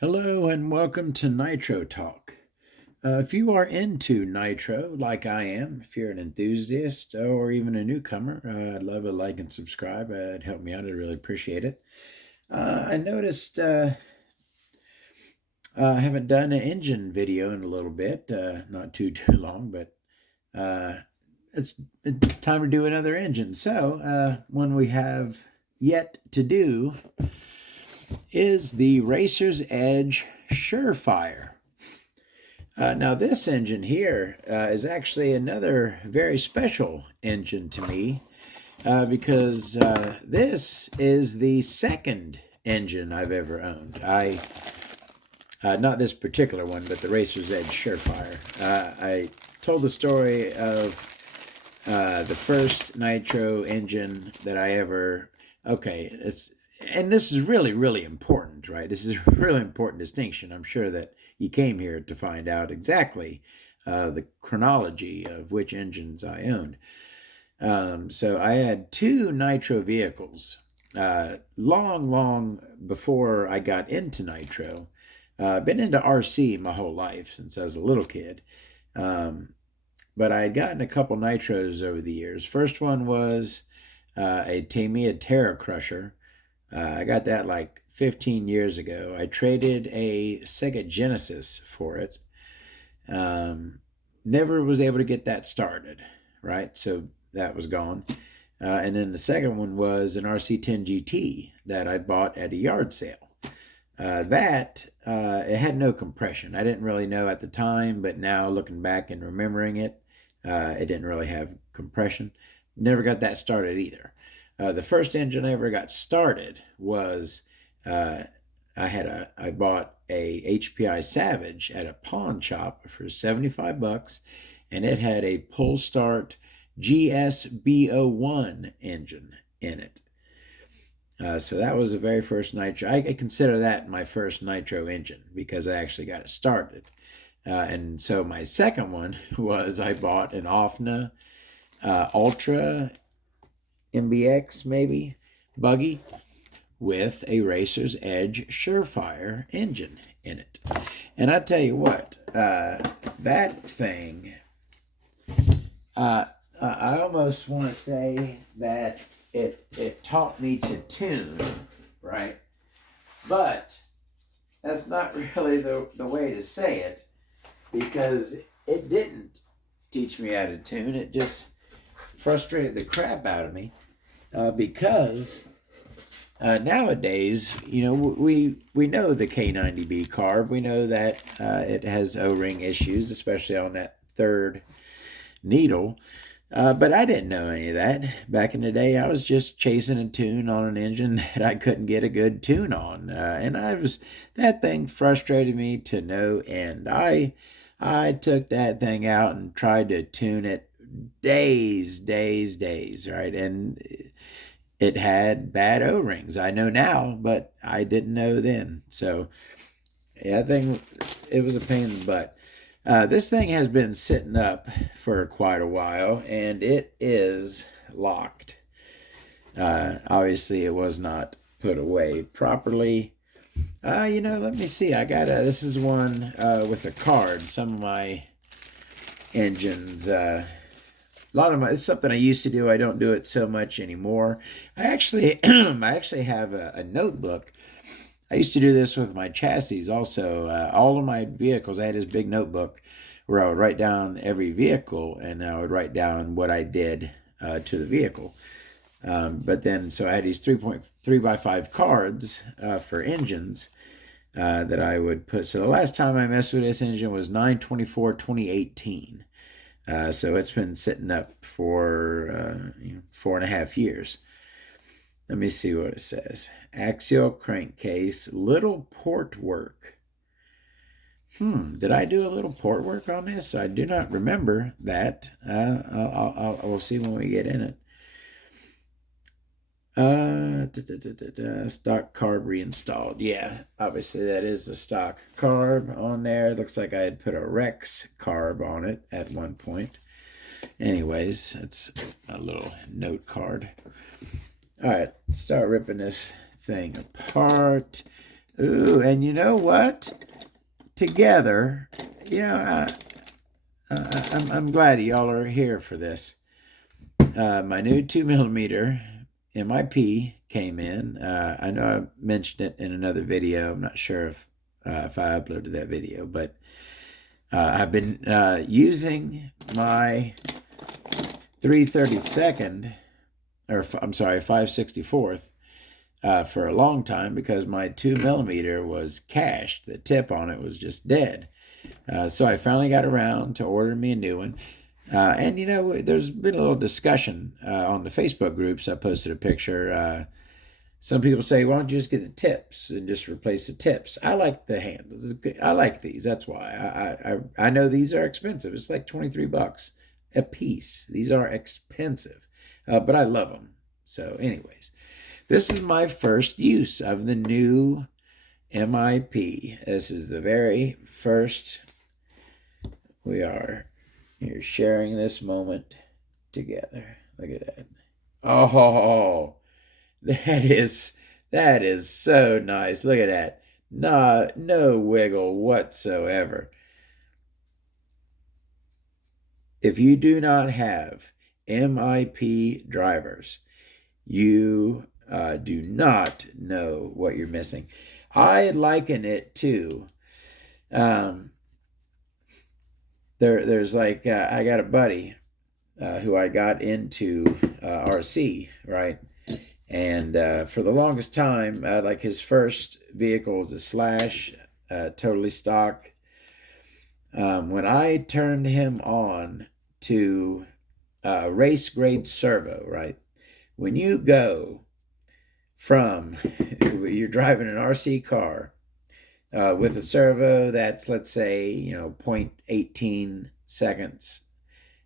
Hello and welcome to Nitro Talk. If you are into Nitro, like I am, if you're an enthusiast or even a newcomer, I'd love a like and subscribe. It'd help me out. I'd really appreciate it. I noticed I haven't done an engine video in a little bit, not too long, but uh, it's time to do another engine. So one we have yet to do is the Racer's Edge Surefire. Now, this engine here is actually another very special engine to me because this is the second engine I've ever owned. Not this particular one, but the Racer's Edge Surefire. I told the story of the first Nitro engine that I ever. Okay, and this is really important, right? This is a really important distinction. I'm sure that you came here to find out exactly the chronology of which engines I owned. So I had two Nitro vehicles long before I got into Nitro. I've been into RC my whole life since I was a little kid. Um, but I had gotten a couple Nitros over the years. First one was a Tamiya Terra Crusher. I got that like 15 years ago. I traded a Sega Genesis for it. Never was able to get that started, right? So that was gone. And then the second one was an RC10 GT that I bought at a yard sale. It had no compression. I didn't really know at the time, but now looking back and remembering it, it didn't really have compression. Never got that started either. The first engine I ever got started was uh, I bought a HPI Savage at a pawn shop for $75, and it had a pull start GSB01 engine in it. So that was the very first Nitro. I consider that my first Nitro engine because I actually got it started. And so my second one was I bought an OFNA Ultra MBX maybe buggy with a Racer's Edge Surefire engine in it. And I tell you what, that thing, I almost want to say that it taught me to tune, right? But that's not really the way to say it because it didn't teach me how to tune. It just frustrated the crap out of me because nowadays, we know the K90B carb. We know that it has O-ring issues, especially on that third needle. But I didn't know any of that. Back in the day, I was just chasing a tune on an engine that I couldn't get a good tune on. And that thing frustrated me to no end. I took that thing out and tried to tune it days, right? And it had bad O-rings. I know now, but I didn't know then. So, yeah, I think it was a pain in the butt. This thing has been sitting up for quite a while, and it is locked. Obviously, it was not put away properly. Let me see. This is one with a card. Some of my engines, it's something I used to do. I don't do it so much anymore. I actually have a notebook. I used to do this with my chassis also. All of my vehicles, I had this big notebook where I would write down every vehicle and I would write down what I did to the vehicle. So I had these 3.3 by 5 cards for engines that I would put. So the last time I messed with this engine was 9/24/2018. So it's been sitting up for 4.5 years. Let me see what it says. Axial crankcase, little port work. Did I do a little port work on this? I do not remember that. We'll see when we get in it. Stock carb reinstalled. Yeah, obviously that is the stock carb on there. It looks like I had put a Rex carb on it at one point. Anyways, it's a little note card. All right, start ripping this thing apart. Ooh, and you know what? Together, you know, I'm glad y'all are here for this. My new 2mm MIP came in. I know I mentioned it in another video. I'm not sure if I uploaded that video, but I've been using my 332nd, or I'm sorry, 564th, for a long time because my 2mm was cached. The tip on it was just dead. So I finally got around to ordering me a new one. And you know, there's been a little discussion on the Facebook groups. I posted a picture. Some people say, "Why don't you just get the tips and just replace the tips?" I like the handles. I like these. That's why. I know these are expensive. It's like $23 a piece. These are expensive, but I love them. So, anyways, this is my first use of the new MIP. This is the very first. We are here sharing this moment together. Look at that. Oh, that is so nice. Look at that. No wiggle whatsoever. If you do not have MIP drivers, you do not know what you're missing. I liken it to there's like I got a buddy who I got into RC, right? And for the longest time, like his first vehicle was a Slash, totally stock. When I turned him on to race grade servo, right? When you go from, you're driving an RC car with a servo that's, let's say, 0.18 seconds.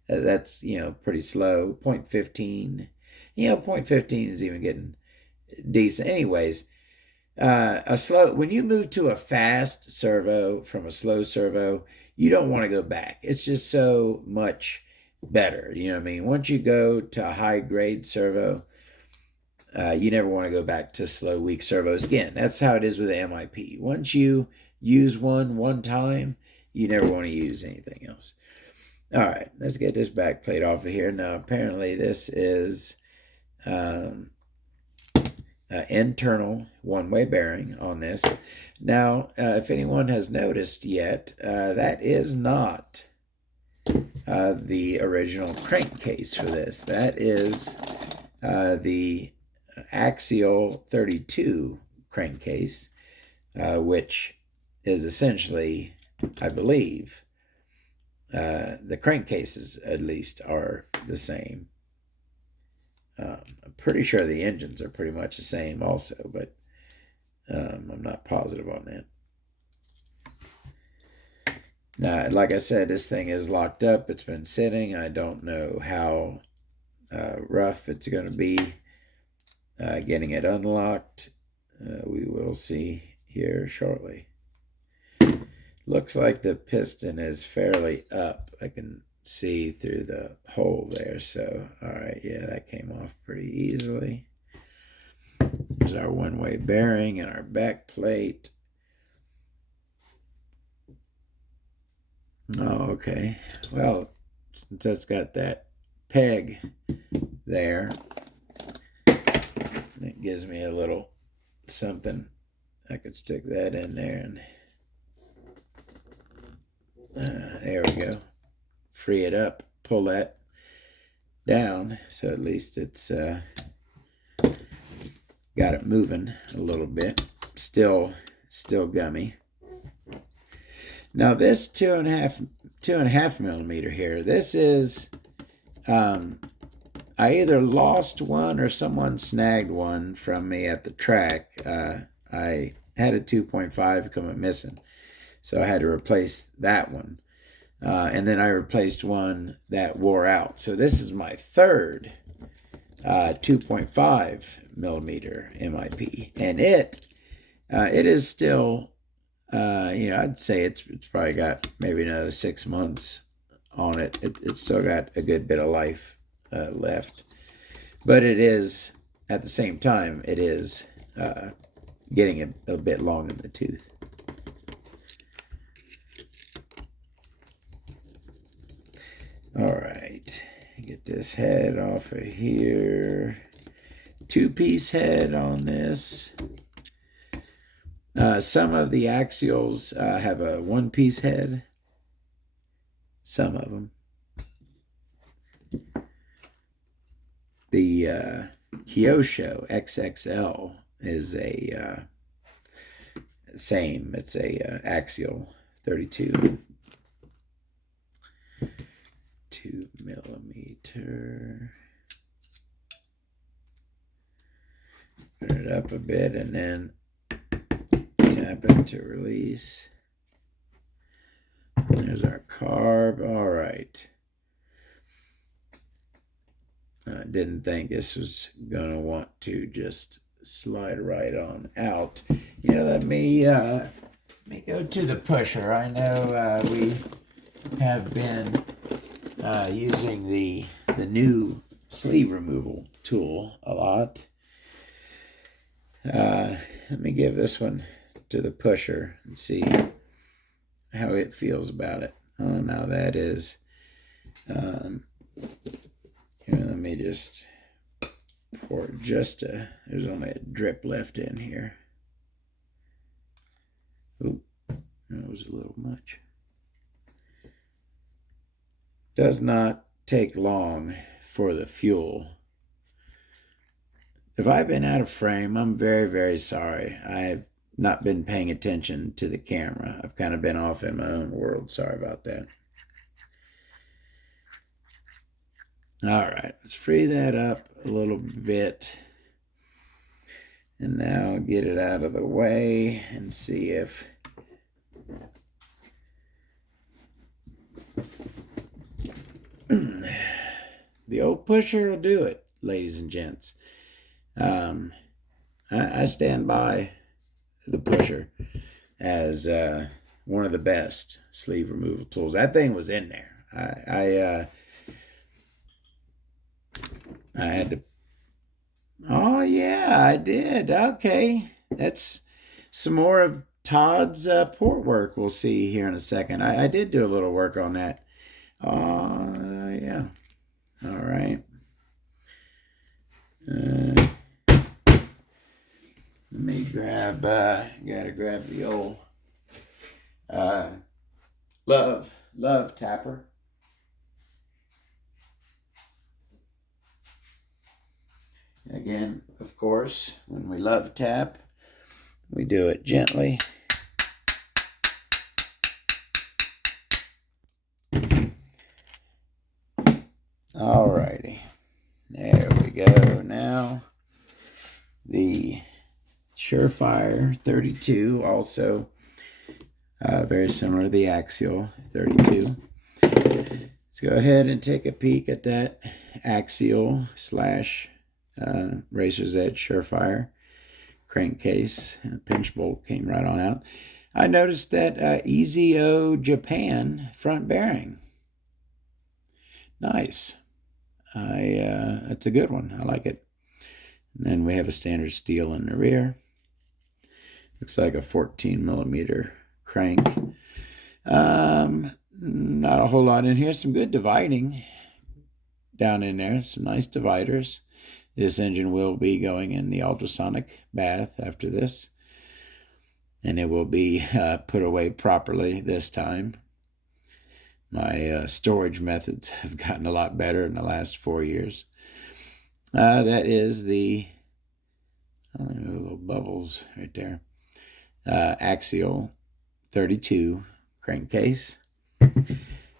That's, pretty slow. 0.15. 0.15 is even getting decent. Anyways, when you move to a fast servo from a slow servo, you don't want to go back. It's just so much better. You know what I mean? Once you go to a high grade servo, you never want to go back to slow, weak servos again. That's how it is with the MIP. Once you use one time, you never want to use anything else. All right, let's get this back plate off of here. Now, apparently this is internal one-way bearing on this. Now, if anyone has noticed yet, that is not the original crankcase for this. That is the Axial 32 crankcase, which is essentially, I believe, the crankcases at least are the same. I'm pretty sure the engines are pretty much the same also, but I'm not positive on that. Now, like I said, this thing is locked up. It's been sitting. I don't know how rough it's going to be getting it unlocked. We will see here shortly. Looks like the piston is fairly up. I can see through the hole there. So, all right, yeah, that came off pretty easily. There's our one-way bearing and our back plate. Oh, okay. Well, since that's got that peg there, it gives me a little something. I could stick that in there and there we go. Free it up, pull that down, so at least it's got it moving a little bit. Still gummy. Now this two and a half millimeter here, this is I either lost one or someone snagged one from me at the track. I had a 2.5 come up missing, so I had to replace that one. And then I replaced one that wore out. So this is my third 2.5 millimeter MIP, and it is still, I'd say it's probably got maybe another 6 months on it. It's still got a good bit of life left, but it is at the same time it is getting a bit long in the tooth. All right, get this head off of here. 2-piece head on this. Some of the axials have a 1-piece head. Some of them. The Kyosho XXL is a same. It's a axial 32. 2mm. Put it up a bit and then tap it to release. There's our carb. All right. I didn't think this was going to want to just slide right on out. You know, let me go to the pusher. I know we have been using the new sleeve removal tool a lot. Let me give this one to the pusher and see how it feels about it. Oh, now that is... here, let me just pour just there's only a drip left in here. Oop, that was a little much. Does not take long for the fuel. If I've been out of frame, I'm very, very sorry. I've not been paying attention to the camera. I've kind of been off in my own world. Sorry about that. All right, let's free that up a little bit. And now get it out of the way and see if the old pusher will do it, ladies and gents. I stand by the pusher as one of the best sleeve removal tools. That thing was in there. I had to... Oh, yeah, I did. Okay. That's some more of Todd's port work we'll see here in a second. I did do a little work on that. Yeah. All right. Let me grab, gotta grab the old love tapper. Again, of course, when we love tap, we do it gently. Alrighty, there we go. Now, the Surefire 32, also very similar to the Axial 32. Let's go ahead and take a peek at that Axial slash Racer's Edge Surefire crankcase. Pinch bolt came right on out. I noticed that EZO Japan front bearing. Nice. That's a good one. I like it. And then we have a standard steel in the rear. Looks like a 14mm crank. Not a whole lot in here. Some good dividing down in there. Some nice dividers. This engine will be going in the ultrasonic bath after this. And it will be put away properly this time. My storage methods have gotten a lot better in the last 4 years. That is the little bubbles right there. Axial 32 crankcase.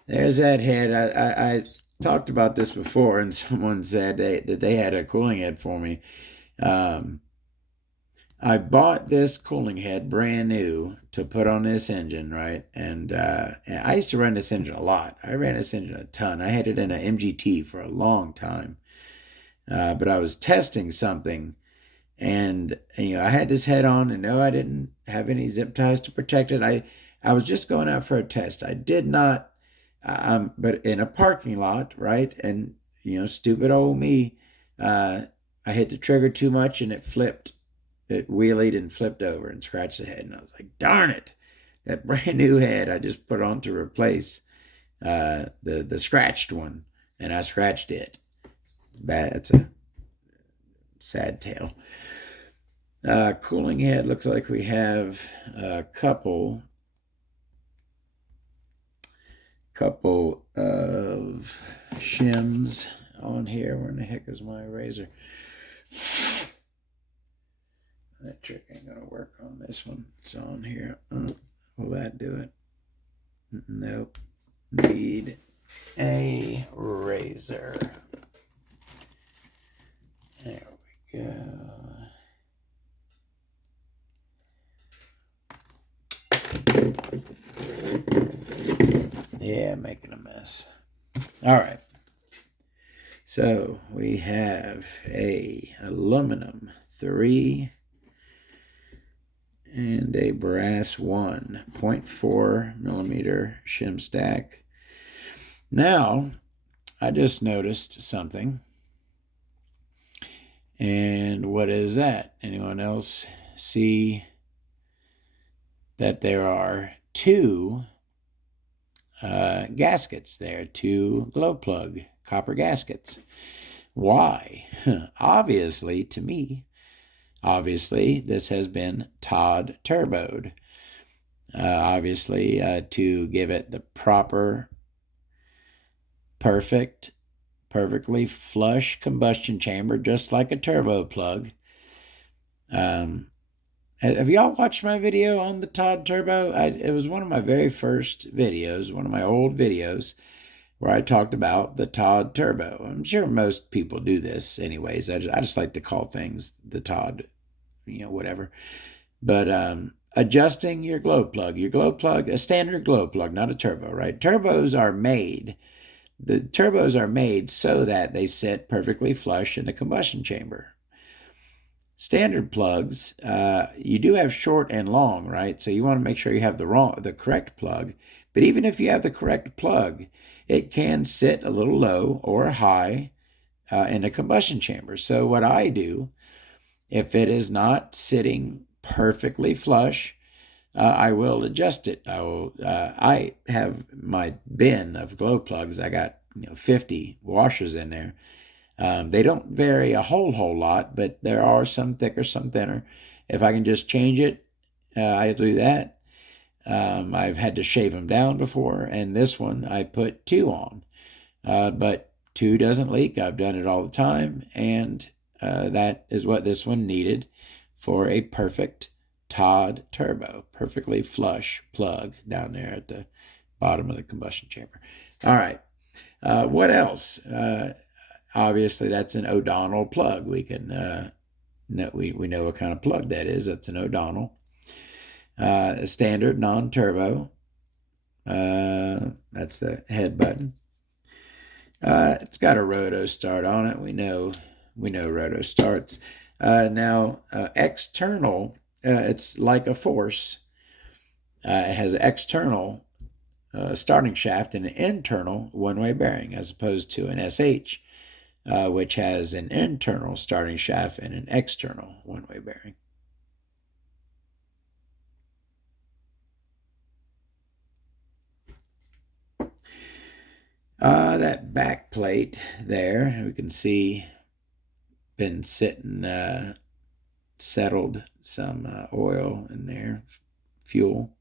There's that head. I talked about this before, and someone said that they had a cooling head for me. I bought this cooling head brand new to put on this engine, right? And I used to run this engine a lot. I ran this engine a ton. I had it in an MGT for a long time. But I was testing something, and I had this head on, and no, I didn't have any zip ties to protect it. I was just going out for a test. I did not, but in a parking lot, right? And stupid old me, I hit the trigger too much, and it flipped it wheelied and flipped over and scratched the head. And I was like, darn it, that brand new head I just put on to replace the scratched one, and I scratched it. That's a sad tale. Cooling head, looks like we have a couple of shims on here. Where in the heck is my razor? That trick ain't gonna work on this one. It's on here. Will that do it? Nope. Need a razor. There we go. Yeah, making a mess. All right. So we have a aluminum 3 and a brass 1, 0.4 millimeter shim stack. Now, I just noticed something. And what is that? Anyone else see that there are 2 gaskets there, 2 glow plug copper gaskets? Why? Obviously, to me, this has been Todd turboed. Obviously, to give it the proper, perfectly flush combustion chamber, just like a turbo plug. Have y'all watched my video on the Todd Turbo? It was one of my very first videos, one of my old videos, where I talked about the Todd Turbo. I'm sure most people do this anyways. I just like to call things the Todd, whatever. But adjusting your glow plug, a standard glow plug, not a turbo, right? The turbos are made so that they sit perfectly flush in the combustion chamber. Standard plugs, you do have short and long, right? So you want to make sure you have the correct plug. But even if you have the correct plug, it can sit a little low or high in the combustion chamber. So what I do, if it is not sitting perfectly flush, I will adjust it. I have my bin of glow plugs. I got 50 washers in there. They don't vary a whole lot, but there are some thicker, some thinner. If I can just change it, I do that. I've had to shave them down before, and this one I put 2 on. But 2 doesn't leak. I've done it all the time, and that is what this one needed for a perfect Todd Turbo, perfectly flush plug down there at the bottom of the combustion chamber. All right. What else? Obviously, that's an O'Donnell plug. We can we know what kind of plug that is. That's an O'Donnell. A standard non-turbo. That's the head button. It's got a rotostart on it. We know rotostarts. Now, external. It's like a force. It has an external starting shaft and an internal one-way bearing, as opposed to an SH. Which has an internal starting shaft and an external one-way bearing. That back plate there, we can see been sitting, settled some oil in there, fuel.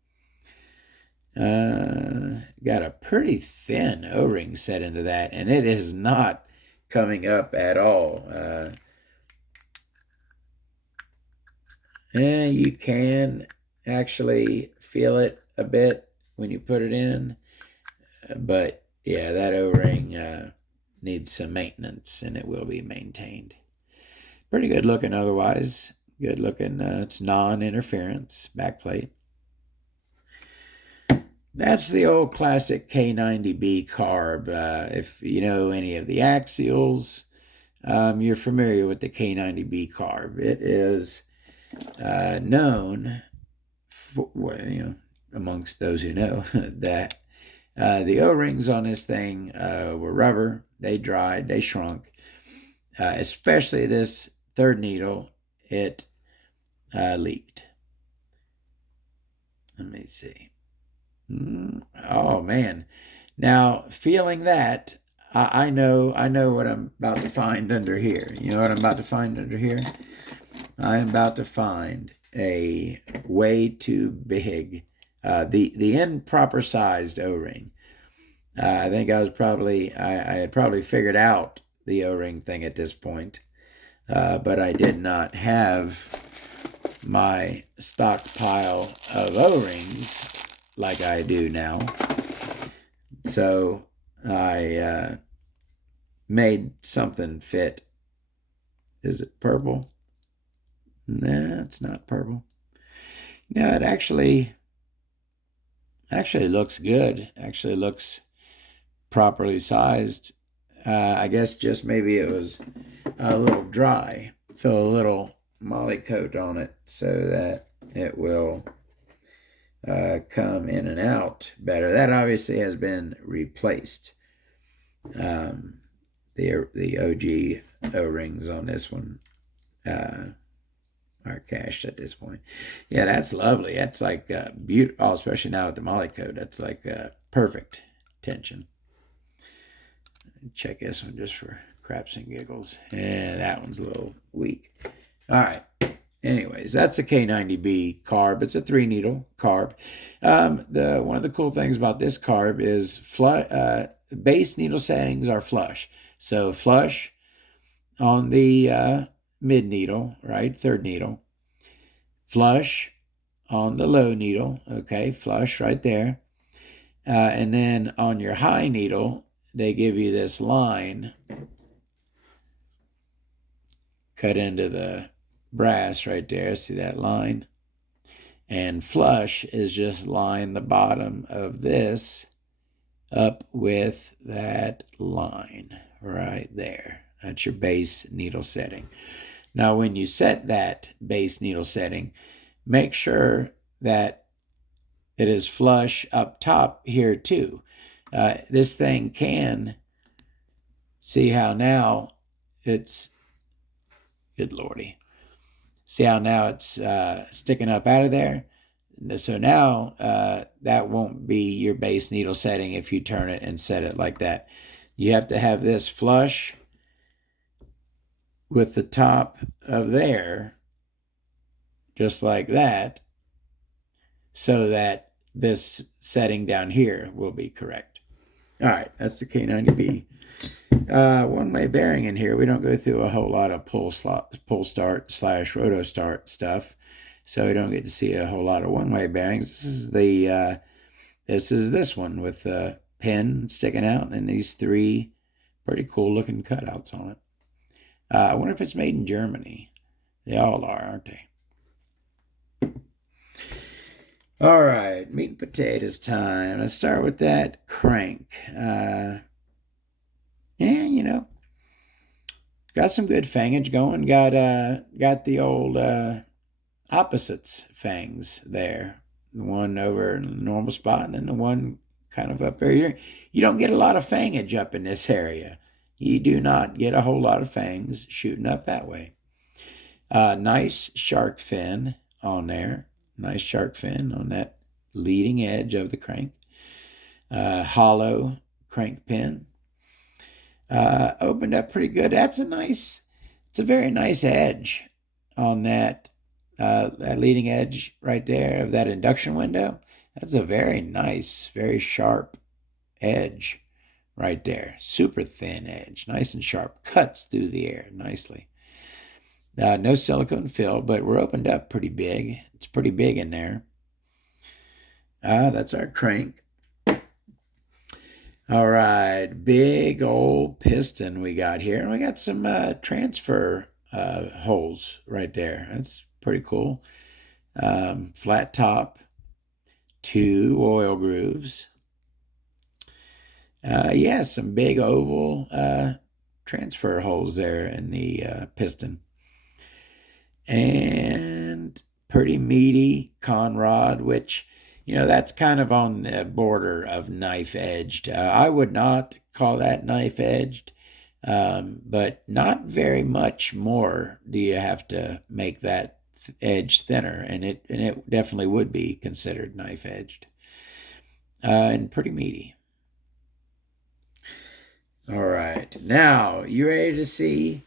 Got a pretty thin O-ring set into that, and it is not coming up at all. You can actually feel it a bit when you put it in, but yeah, that O-ring needs some maintenance, and it will be maintained. Pretty good looking otherwise. Good looking. It's non-interference backplate. That's the old classic K90B carb. If you know any of the axials, you're familiar with the K90B carb. It is known, amongst those who know, that the O-rings on this thing were rubber. They dried, they shrunk. Especially this third needle, it leaked. Let me see. Oh man. Now feeling that, I know what I'm about to find under here. You know what I'm about to find under here? I am about to find a way too big, the improper sized O-ring. I think I had probably figured out the O-ring thing at this point, but I did not have my stockpile of O-rings like I do now. So I made something fit. Is it purple? No, it's not purple. No, it actually looks good. Actually looks properly sized. I guess just maybe it was a little dry. Throw a little moly coat on it so that it will come in and out better. That obviously has been replaced. The OG O-rings on this one are cached at this point. Yeah, that's lovely. That's like beautiful, oh, especially now with the moly coat. That's like perfect tension. Check this one just for craps and giggles. And that one's a little weak. All right. Anyways, that's the K90B carb. It's a 3-needle carb. One of the cool things about this carb is base needle settings are flush. So flush on the mid needle, right? Third needle. Flush on the low needle. Okay, flush right there. And then on your high needle, they give you this line cut into the brass right there. See that line? And flush is just line the bottom of this up with that line right there. That's your base needle setting. Now, when you set that base needle setting, make sure that it is flush up top here too. This thing can, see how now it's, good lordy. See how now it's sticking up out of there? So now that won't be your base needle setting if you turn it and set it like that. You have to have this flush with the top of there, just like that, so that this setting down here will be correct. All right, that's the K90B. One-way bearing in here. We don't go through a whole lot of pull start / rotostart stuff, so we don't get to see a whole lot of one-way bearings. This is this one with the pin sticking out and these 3 pretty cool looking cutouts on it. I wonder if it's made in Germany. They all are, aren't they? All right, meat and potatoes time. Let's start with that crank. Yeah, you know, got some good fangage going. Got the old opposites fangs there. The one over in the normal spot and then the one kind of up there. You don't get a lot of fangage up in this area. You do not get a whole lot of fangs shooting up that way. Nice shark fin on there. Nice shark fin on that leading edge of the crank. Hollow crank pin. Opened up pretty good. It's a very nice edge on that leading edge right there of that induction window. That's a very nice, very sharp edge right there. Super thin edge, nice and sharp. Cuts through the air nicely. No silicone fill, but we're opened up pretty big. It's pretty big in there. That's our crank. All right, big old piston we got here. And we got some transfer holes right there. That's pretty cool. Flat top, 2 oil grooves. Yeah, some big oval transfer holes there in the piston. And pretty meaty con rod, which, you know, that's kind of on the border of knife edged. I would not call that knife edged, but not very much more do you have to make that edge thinner, and it definitely would be considered knife edged, and pretty meaty. All right, now you ready to see?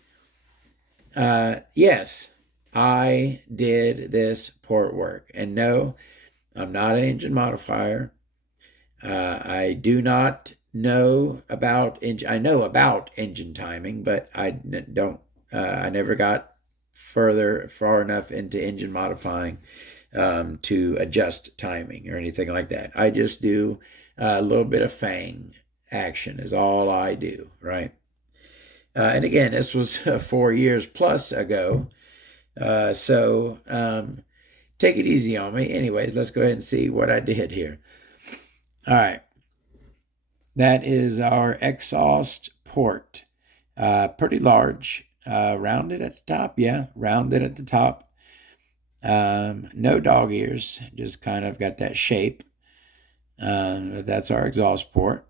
Yes, I did this port work, and no, I'm not an engine modifier. I do not know about engine. I know about engine timing, but I don't. I never got far enough into engine modifying to adjust timing or anything like that. I just do a little bit of fang action is all I do, right? And again, this was 4 years plus ago. So take it easy on me. Anyways, let's go ahead and see what I did here. All right. That is our exhaust port. Pretty large. Rounded at the top. Yeah, rounded at the top. No dog ears. Just kind of got that shape. That's our exhaust port.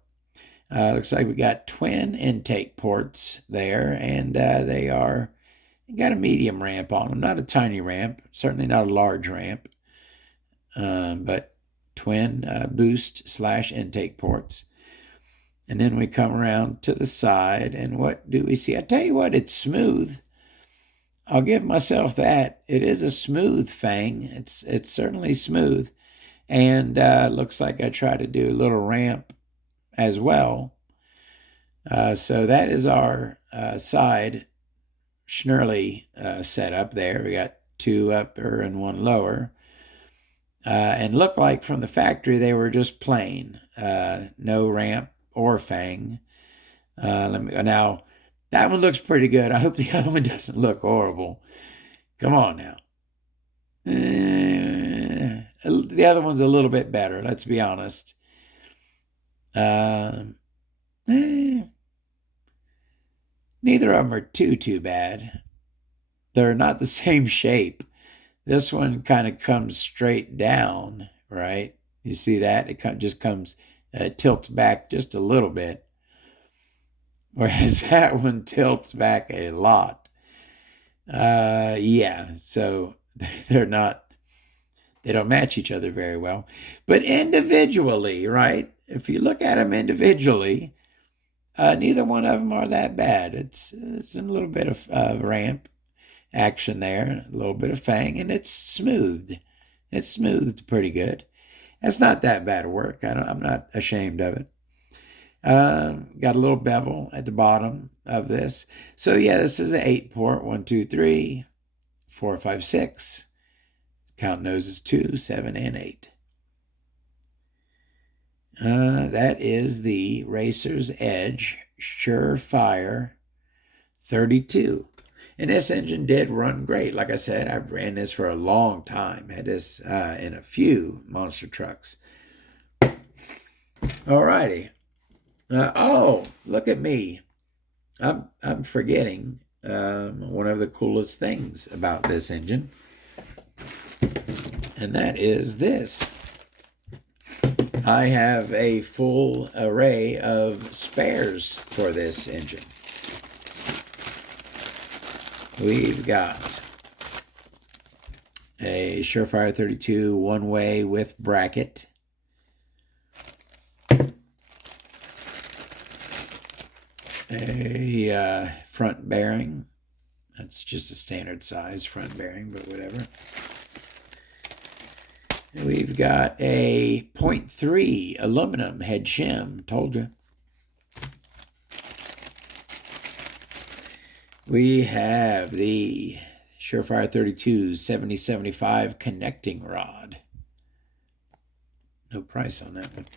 Looks like we got twin intake ports there, and they got a medium ramp on them. Not a tiny ramp. Certainly not a large ramp. But twin boost / intake ports. And then we come around to the side, and what do we see? I tell you what, it's smooth. I'll give myself that. It is a smooth fang. It's certainly smooth. And looks like I try to do a little ramp as well. So that is our side Schnurley setup there. We got 2 upper and 1 lower. And looked like from the factory they were just plain. No ramp or fang. Now, that one looks pretty good. I hope the other one doesn't look horrible. Come on now. The other one's a little bit better, let's be honest. Neither of them are too bad. They're not the same shape. This one kind of comes straight down, right? You see that? It just comes, tilts back just a little bit. Whereas that one tilts back a lot. Yeah, so they don't match each other very well. But individually, right? If you look at them individually, neither one of them are that bad. It's a little bit of ramp action there, a little bit of fang, and it's smoothed. It's smoothed pretty good. It's not that bad of work. I'm not ashamed of it. Got a little bevel at the bottom of this. So yeah, this is an 8 port. 1, 2, 3, 4, 5, 6. Count noses 2, 7, and 8. That is the Racer's Edge Surefire 32. And this engine did run great. Like I said, I ran this for a long time. Had this in a few monster trucks. All righty. Oh, look at me. I'm forgetting one of the coolest things about this engine. And that is this. I have a full array of spares for this engine. We've got a Surefire 32 one-way with bracket. A front bearing. That's just a standard size front bearing, but whatever. We've got a 0.3 aluminum head shim. Told you. We have the Surefire 32 7075 connecting rod. No price on that one.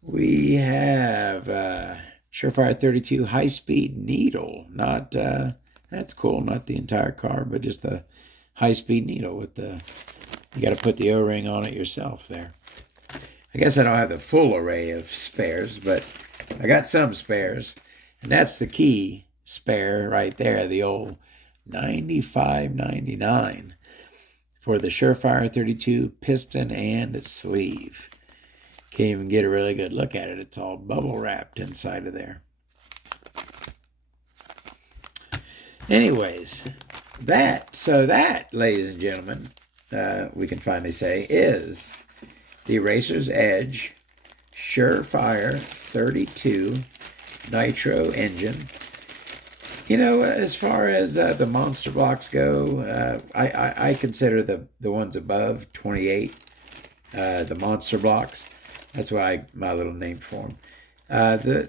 We have Surefire 32 high-speed needle. Not that's cool. Not the entire car, but just the high-speed needle with the. You got to put the O-ring on it yourself there. I guess I don't have the full array of spares, but I got some spares, and that's the key spare right there. The old $95.99 for the Surefire 32 piston and sleeve. Can't even get a really good look at it. It's all bubble wrapped inside of there. Anyways, that, ladies and gentlemen, we can finally say is the Racer's Edge Surefire 32 Nitro engine. You know, as far as the monster blocks go, I consider the ones above 28 the monster blocks. That's what my little name for them.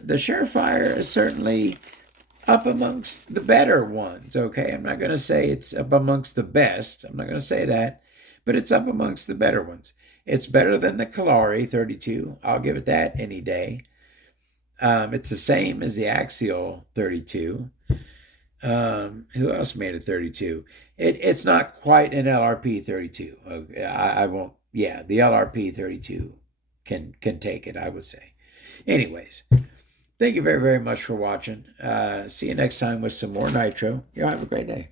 The Surefire is certainly up amongst the better ones. Okay, I'm not going to say it's up amongst the best. I'm not going to say that, but it's up amongst the better ones. It's better than the Kalari 32. I'll give it that any day. It's the same as the Axial 32. Who else made a 32? It's not quite an LRP 32. Okay, I won't. Yeah, the LRP 32 can take it, I would say. Anyways, thank you very, very much for watching. See you next time with some more Nitro. You have a great day.